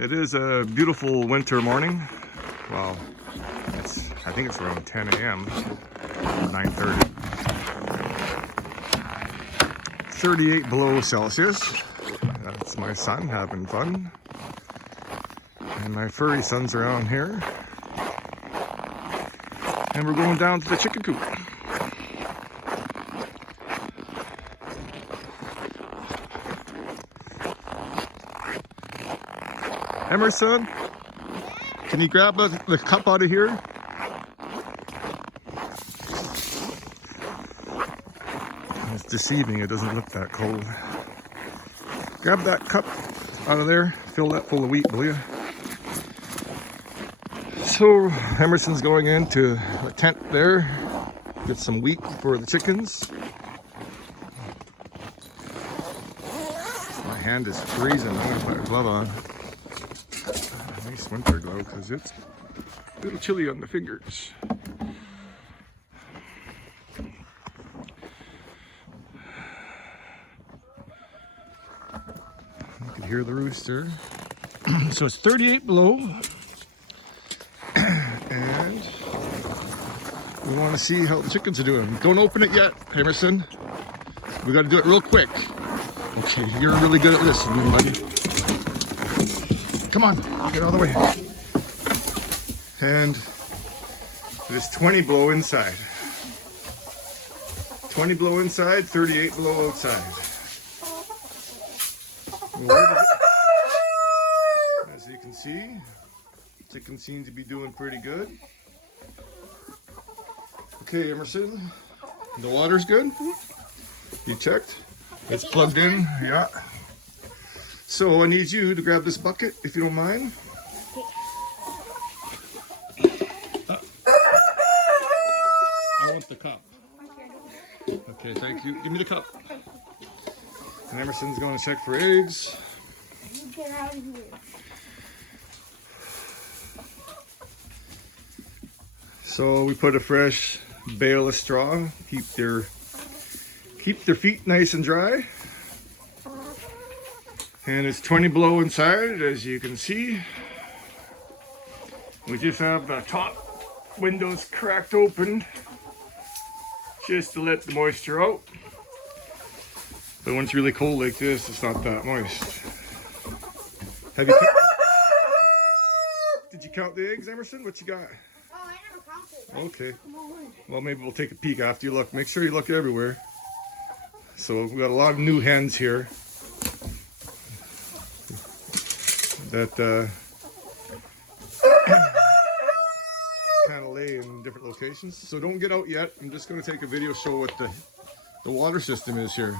It is a beautiful winter morning. Well, I think it's around 10 a.m. 9:30. 38 below Celsius. That's my son having fun. And my furry son's around here. And we're going down to the chicken coop. Emerson, can you grab the cup out of here? It's deceiving, it doesn't look that cold. Grab that cup out of there, fill that full of wheat, will you? So Emerson's going into a tent there, get some wheat for the chickens. My hand is freezing, I'm gonna put a glove on. Nice winter glove because it's a little chilly on the fingers. You can hear the rooster. So it's 38 below. And we want to see how the chickens are doing. Don't open it yet, Emerson. We got to do it real quick. Okay, you're really good at listening, buddy. Come on, get out of the way. And it is 20 below inside. 20 below inside, 38 below outside. As you can see, chickens seem to be doing pretty good. Okay, Emerson, the water's good? You checked? It's plugged in, yeah. So I need you to grab this bucket, if you don't mind. I want the cup. Okay, thank you. Give me the cup. And Emerson's going to check for eggs. Get out of here. So we put a fresh bale of straw, keep their feet nice and dry. And it's 20 below inside, as you can see. We just have the top windows cracked open just to let the moisture out. But when it's really cold like this, it's not that moist. Did you count the eggs, Emerson? What you got? Oh, I never counted. Okay. Well, maybe we'll take a peek after you look. Make sure you look everywhere. So we got a lot of new hens here that kind of lay in different locations. So don't get out yet. I'm just going to take a video, show what the water system is here.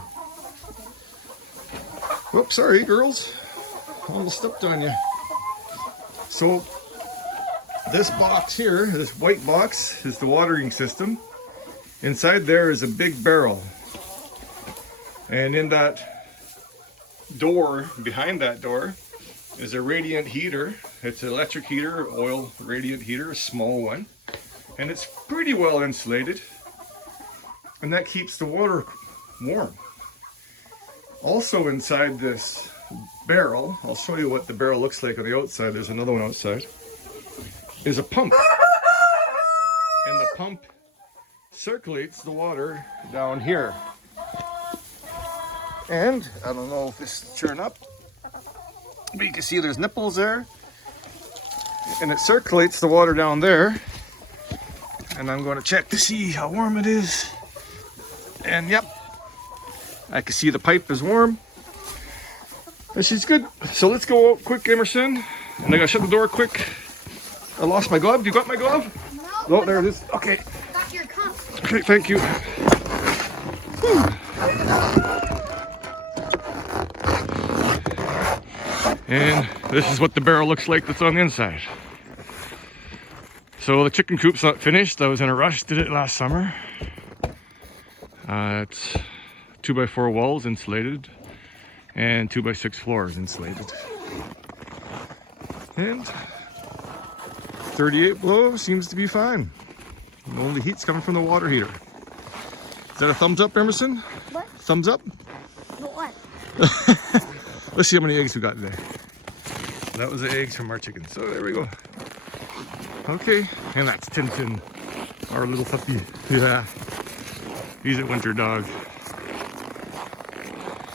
Whoops, sorry girls. Almost stepped on you. So this box here, this white box, is the watering system. Inside there is a big barrel. And in that door, behind that door, is a radiant heater. It's an electric heater, oil radiant heater, a small one. And it's pretty well insulated. And that keeps the water warm. Also inside this barrel, I'll show you what the barrel looks like on the outside. There's another one outside. Is a pump. And the pump circulates the water down here. And I don't know if this is churn up, but you can see there's nipples there. And it circulates the water down there. And I'm going to check to see how warm it is. And yep, I can see the pipe is warm. And she's good. So let's go out quick, Emerson. And I gotta shut the door quick. I lost my glove. You got my glove? No. Oh, there it is. Okay. Got your cup. Okay, thank you. Whew. And this is what the barrel looks like that's on the inside. So the chicken coop's not finished. I was in a rush, did it last summer. It's 2x4 walls insulated and 2x6 floors insulated. And 38 below seems to be fine. The only heat's coming from the water heater. Is that a thumbs up, Emerson? What? Thumbs up? What? Let's see how many eggs we got today. That was the eggs from our chickens. So there we go. Okay, and that's Tintin, our little puppy. Yeah, he's a winter dog.